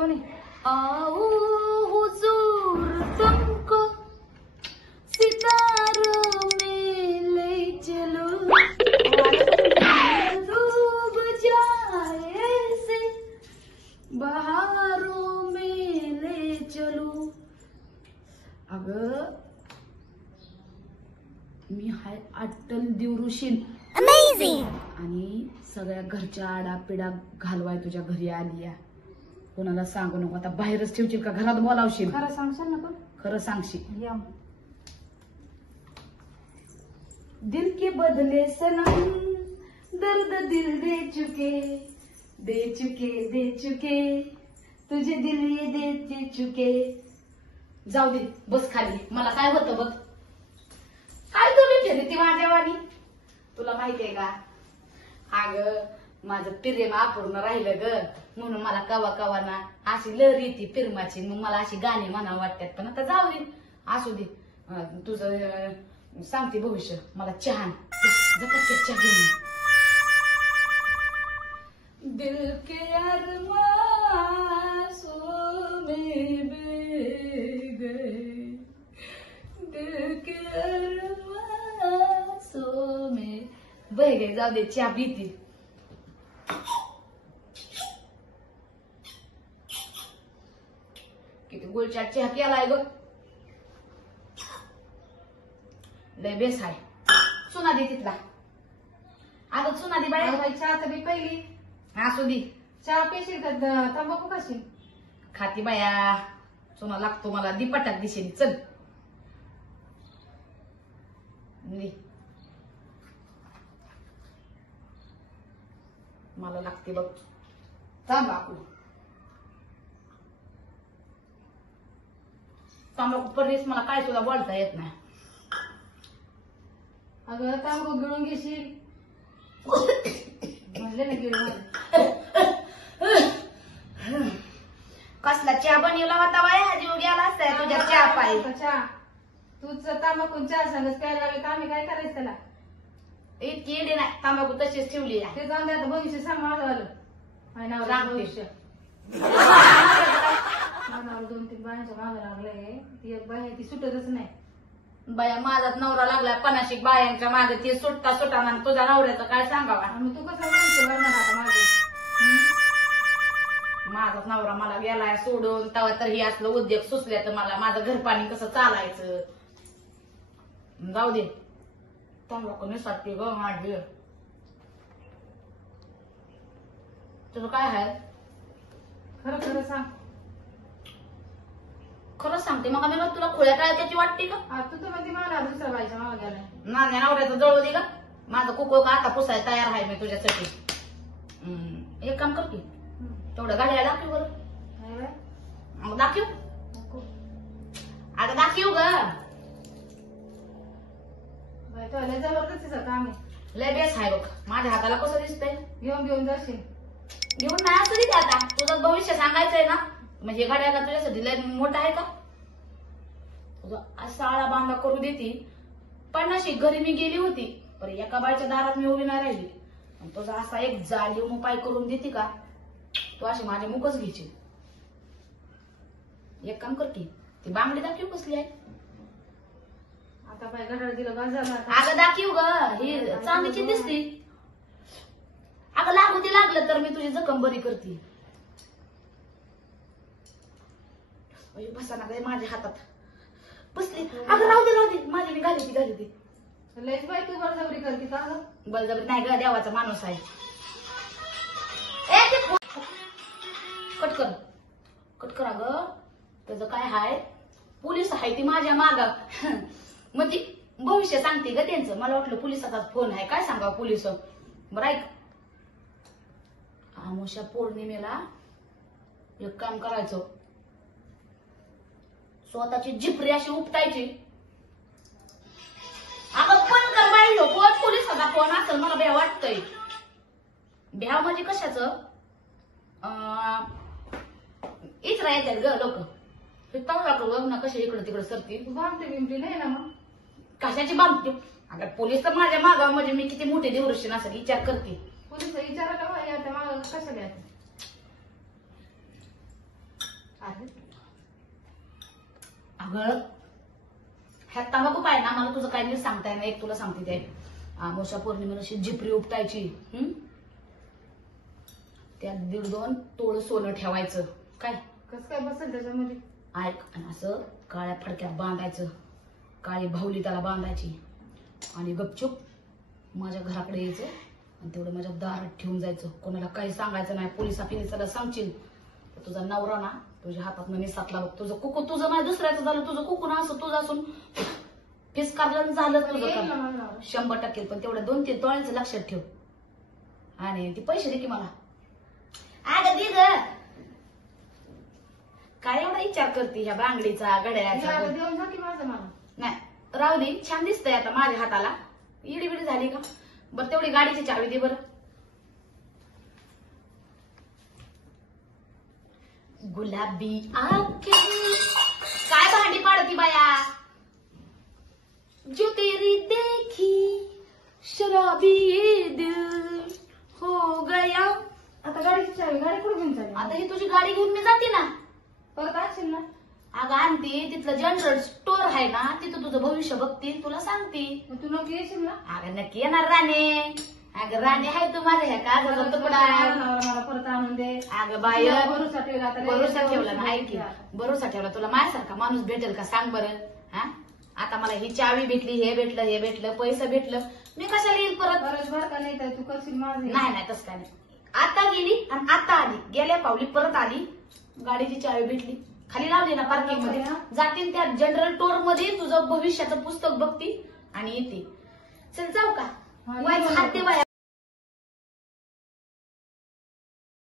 कौन है? आओ हुजूर तुमको सितारों में ले चलो, डूब जाए ऐसे बहारों में ले चलो. अगं मी हाय अट्टल दिवरुशीन Amazing! आणि सगळ्या घरच्या आडापिडा घालवाय तुझ्या घरी आली या. कोणाला सांगू नको. आता बाहेरच ठेवशील का घरात बोलावशील? खरं सांगशाल ना पण? खरं सांगशील. या दिल के बदले सनम दर्द दिल दे चुके दे चुके दे चुके तुझे दिल ये देते चुके. जाऊ दे बस खाली. मला काय होतं बघ. काय तू विचारली ती माझ्यावानी? तुला माहितीये का अगं माझं प्रेम अपूर्ण राहिलं ग, म्हणून मला कवा कवा ना अशी लहर येते प्रेमाची. मग मला अशी गाणी म्हणावं वाटतात. पण आता जाऊ दे असू दे. तुझं सांगते भविष्य. मला चहा चहा घेऊन ये. दिल के अरमासों में बह गए, दिल के अरमासों में बह गए. जाऊ दे चहा पिती. किती गुलचाट चहा केलाय ग. लय बेस आहे. चुना दे तिथला. अगं चुना दे बाय. चहा तर मी पहिली. असू दे. चहा पेशील तर तंबाखू खाशील? खाती बाया. चुना लागतो मला. दिपटात दिशेने चल. दे. मला लागते बघ तंबाखू. तंबाखू पडलीस मला काय सुद्धा बोलता येत नाही. अगं तंबाखू गिळून घेशील म्हणले ना गिळून. कसला चहा बनवला होता बाया? जीव गेला असता तुझ्या चहा पायी. चहा तूच तंबाखू चहा सांगत काय लागेल तर आम्ही काय करायचं त्याला? इतकी येडी नाही. तंबाखू तशीच ठेवली आहे. ते जाऊन द्या भविष्य सांग माझं आलं. माझ्या नावाला सांगते. भविष्य. माझ्या नावाला 2-3 बायांच्या मागं लागलंय. ती एक बाई आहे ती सुटतच नाही. बाया माझाच नवरा लागलाय 50 बायांच्या मागे. ते सुटता सुटाना. तुझ्या नवऱ्याचं काय सांगावा? आणि तू कसं भविष्य करणार आता माझं? माझाच नवरा मला गेलाय सोडून. तेव्हा तर ही असलं उद्योग सुचल्या तर मला माझं घरपाणी कसं चालायचं. जाऊ दे. तंबाखू निसटते ग माझी. तुझं काय आहे? खरं खरं सांग. खरं सांगते. मग मी तुला खुल्या काय त्याची वाटते का? तू तर म्हणते मला दुसऱ्या बाईच्या मागं गेलाय. माझ्या नवऱ्याचं जळू दे का? माझं कुकू का आता पुसायला तयार आहे मी तुझ्यासाठी. एक काम कर की तेवढं गाड्या दाखव बरं. नाही बाय मग दाखव. नको अगं दाखव ग. बाई तो लय जबरदस्तीचं काम आहे. लय बेस आहे बघ. माझ्या हाताला कसं दिसतंय? घेऊन जाशील. घेऊन नाही असू दे आता. तुझं भविष्य सांगायचंय ना. म्हणजे गाड्या का तुझ्यासाठी लय मोठा आहे का? तुझं असा आळा बांधा करू देते. 50 घरी मी गेली होती पण एका बाईच्या दारात मी उभी नाही राहिली. तुझा असा एक जाळी उपाय करून देते का? तू अशी माझे मुखच घ्यायची. एक काम कर की ती बांगडी दाखव कसली आहे. आता बाई घड्याळ दिलं बाजार. अगं दाखव ग. ही चांदीची दिसते. अगं लागू ते लागलं तर मी तुझी जखम बरी करते. बसा ना ग माझ्या हातात बसली. अगं राहू दे माझी मी घाली ती. लयच बाई तू बळजबरी करते का ग? बळजबरी नाही ग. देवाचा माणूस आहे. कट कर अगं. त्याचं काय हाय? पोलीस आहे ती माझ्या माग. मग ती भविष्य सांगते ग त्यांचं. मला वाटलं पोलिसाचा फोन आहे. काय सांगावं पोलिस. बरं ऐक. अमावस्या पौर्णिमेला एक काम करायचं. स्वतःची जिपरी अशी उपटायची. अगं पण कर बाई. कोण पोलिसाचा फोन असेल मला भ्या वाटतंय. भ्या म्हणजे कशाचं? इचरा येतात ग लोक. बघ ना कशा इकडे तिकडे सरती. तू बामटी बिमटी नाही ना मग? कशाची बांधते? अगं पोलीस तर माझ्या मागा म्हणजे मी किती मोठे देवऋषी असेल विचार करते. पोलीस विचारायला आता मागं कशाला येतात? अरे अगं ह्या तंबाखू पाय ना मला तुझं काही नीट सांगताय ना. एक तुला सांगते ते आमोशा पौर्णिमेला झिपरी उपटायची. त्यात 1.5-2 तोळ सोनं ठेवायचं. काय कसं काय बसेल त्याच्यामध्ये? ऐक, आणि असं काळ्या फडक्यात बांधायचं. काळी भाऊली त्याला बांधायची आणि गपचूप माझ्या घराकडे यायचं आणि तेवढं माझ्या दारात ठेवून जायचं. कोणाला काही सांगायचं नाही. पोलिसा फिनिसाला सांगशील तर तुझा नवरा ना तुझ्या हातात निसातला बघ. तुझं कुकू तुझं नाही दुसऱ्याचं झालं. तुझं कुकू ना असं तुझं असून फिसकारलं झालं तुझं येईल काम. ना माझा नवरा. 100% पण तेवढं 2-3 तोळ्यांचं लक्षात ठेव. आणि ते पैसे दे की मला. अगं दे ग. काय एवढा विचार करते ह्या बांगडीचा हे आता गड्याचा? देऊन जा की माझं मला. नाही राहू दे. छान दिसतंय आता माझ्या हाताला. इडी बिडी झाली का? बरं तेवढी गाडीची चावी दे बरं. गुलाबी आंखें काय भांडी पाडती बाया. जो तेरी देखी शराबी ये दिल हो गया. आता गाडीची चावी गाडी कुठे घेऊन चालली? आता ही तुझी गाडी घेऊन मी जाते ना. परत आणशील ना? अगं आणते. तिथलं जनरल स्टोर आहे ना तिथं तुझं भविष्य बघतील तुला सांगते. मग तू नक्की येशील ना? अगं नक्की येणार राणे. अगं राणे आहे तू माझ्या ह्या कागदाचा तुकडा. माझा नवरा मला परत आणून दे. अगं बाय भरोसा ठेवला आता. भरोसा ठेवला ना. ऐक की, भरोसा ठेवला. तुला माझ्यासारखा माणूस भेटेल का सांग बरं. हा आता मला ही चावी भेटली, हे भेटलं, पैसे भेटलं, मी कशाला येईल परत? बरं बरं का नाही तर तू करशील माझं. नाही तसं काय नाही. आता गेली आणि आता आली. गेल्या पावली परत आली. गाडीची चावी भेटली. खाली लावली ना पार्किंग मध्ये. जातील त्या जनरल स्टोर मध्ये तुझं भविष्याचं पुस्तक बघती आणि येते. चल जाऊ का? हा, वाईट हात दे बाया.